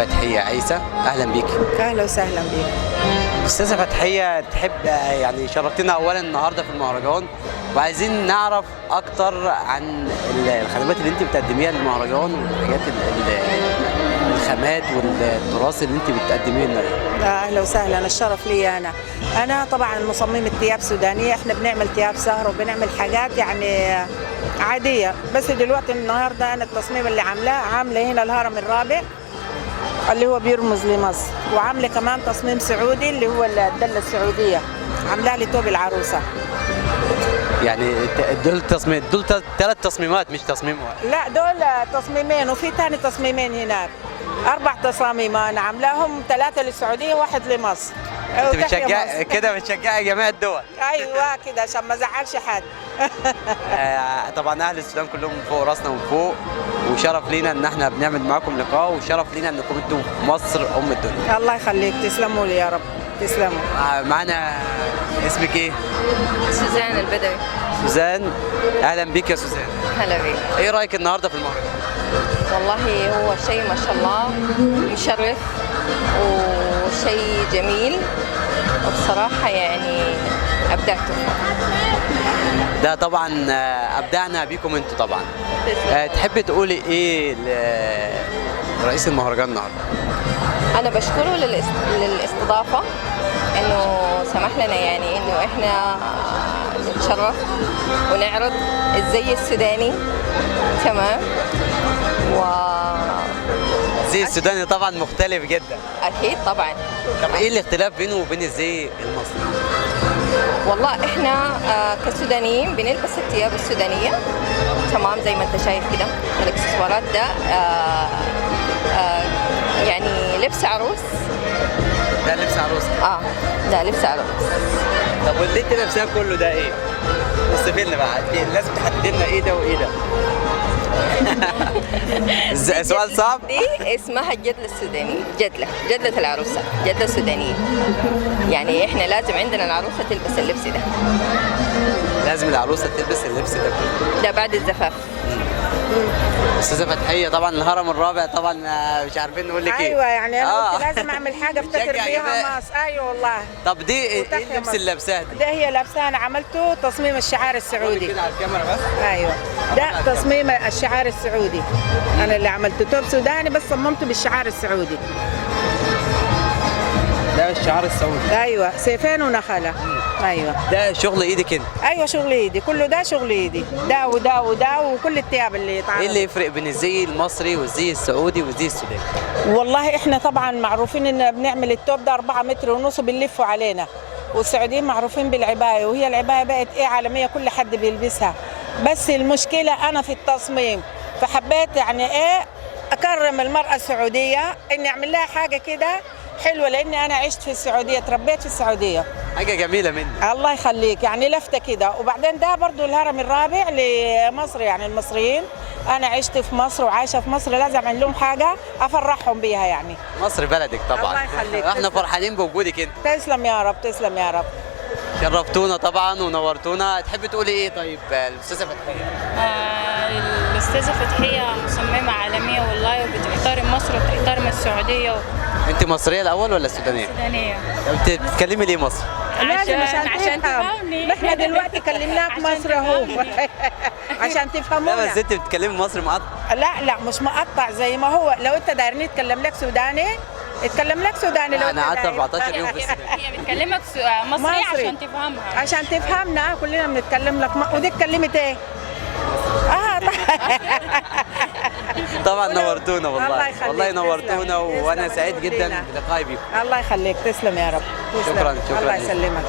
فتحية عيسى، أهلا بيك. اهلا وسهلا بيك. أستاذة فتحية، تحب يعني شرفتنا أولا النهاردة في المهرجان، وعايزين نعرف أكتر عن الخدمات اللي أنت بتقدميها للمهرجان والحاجات الخامات والتراث اللي أنت بتقدميه لنا. اهلا وسهلا، الشرف لي انا طبعا مصممه ثياب سودانيه. احنا بنعمل ثياب سهر وبنعمل حاجات يعني عاديه، بس دلوقتي النهارده انا التصميم اللي عامله هنا الهرم الرابع اللي هو بيرمز لمصر، وعامله كمان تصميم سعودي اللي هو الدله السعوديه، عاملاه لي توب العروسه. يعني دول ثلاث تصميمات مش تصميم واحد؟ لا، دول تصميمين وفي ثاني تصميمين هناك، 4 تصاميم انا عاملاهم، 3 للسعوديه وواحد لمصر. انت بتشجعي جميع الدول. ايوه كده عشان ما ازعلش حد. طبعا اهل السودان كلهم فوق راسنا من فوق، وشرف لينا ان احنا بنعمل معاكم لقاء، وشرف لينا انكم انتم في مصر ام الدنيا. الله يخليك، تسلموا لي يا رب، تسلموا. معانا اسمك ايه؟ سوزان البدوي. سوزان، اهلا بيك يا سوزان. هلا بيك. ايه رايك النهارده في المهرجان؟ والله هو شيء ما شاء الله يشرف وشيء جميل، وبصراحة يعني أبدعتوا. ده طبعا ابدعنا بيكم انتوا طبعا. تحبي تقولي ايه لرئيس المهرجان النهارده؟ أنا بشكره للاستضافة، إنه سمح لنا يعني إنه إحنا نتشرف ونعرض الزي السوداني. تمام. الزي السوداني طبعا مختلف جدا. أكيد طبعا. طب ايه الاختلاف بينه وبين الزي المصري؟ والله احنا كسودانيين بنلبس الثياب السودانيه، تمام، زي ما انت شايف كده. الاكسسوارات ده يعني لبس عروس. ده لبس عروس؟ ده لبس عروس. طب واللي انت لابساه كله ده ايه؟ وصفي لنا بقى، لازم تحددي لنا ايه ده وايه ده. سؤال صعب. دي اسمها الجدلة السودانية، جدلة العروسة، جدلة سودانية. يعني احنا لازم عندنا العروسة تلبس اللبس ده. لازم العروسة تلبس اللبس ده كله؟ ده بعد الزفاف. استاذة فتحية، طبعا الهرم الرابع طبعا مش عارفين نقول لك ايه. ايوه يعني انا قلت لازم اعمل حاجه افتكر بيها مصر. ايوه والله. طب دي ايه اللبس اللي لابساها دي؟ ده هي لابساها، انا عملته تصميم الشعار السعودي. كده على الكاميرا بس. ايوه ده تصميم الشعار السعودي، انا اللي عملته توب سوداني بس صممته بالشعار السعودي. ده الشعار السعودي. ايوه، سيفين ونخله. ايوه ده شغل ايدك انت؟ ايوه شغل ايدي، كله ده شغل ايدي، ده وده وده وكل الثياب اللي يتعرض. ايه اللي يفرق بين الزي المصري والزي السعودي والزي السوداني؟ والله احنا طبعا معروفين ان بنعمل التوب ده 4 متر ونص بنلفه علينا، والسعوديين معروفين بالعبايه، وهي العبايه بقت ايه عالميه كل حد بيلبسها، بس المشكله انا في التصميم، فحبيت يعني ايه اكرم المراه السعوديه، اني اعمل لها حاجه كده حلوه، لاني انا عشت في السعوديه، تربيت في السعوديه. حاجه جميله منك. الله يخليك، يعني لفته كده. وبعدين ده برضو الهرم الرابع لمصر، يعني المصريين، انا عشت في مصر وعايشه في مصر، لازم اعمل لهم حاجه افرحهم بيها يعني. مصر بلدك طبعا. الله يخليك. احنا فرحانين بوجودك انت. تسلم يا رب، تسلم يا رب. شرفتونا طبعا ونورتونا. تحبي تقولي ايه طيب الاستاذه فتحيه؟ الاستاذه فتحيه مصممه عالميه والله، وبتحترم مصر وبتحترم السعوديه. انت مصريه الاول ولا سودانيه؟ سودانيه. انت بتتكلمي ليه مصر؟ عشان تفهمني. احنا دلوقتي كلمناك مصر اهو. عشان تفهمونا. لا بس انت بتتكلمي مصري مقطع. لا مش مقطع، زي ما هو. لو انت دايرني اتكلم لك سوداني اتكلم لك سوداني. لو انا قعدت 14 يوم في السودان. هي بتكلمك مصري عشان تفهمها. عشان تفهمنا كلنا بنتكلم لك ودي اتكلمت ايه؟ طبعا نورتونا والله. الله يخليك. والله نورتونا، وانا سعيد جدا بلقائي بيكم. الله يخليك، تسلم يا رب. شكرا. الله يسلمك.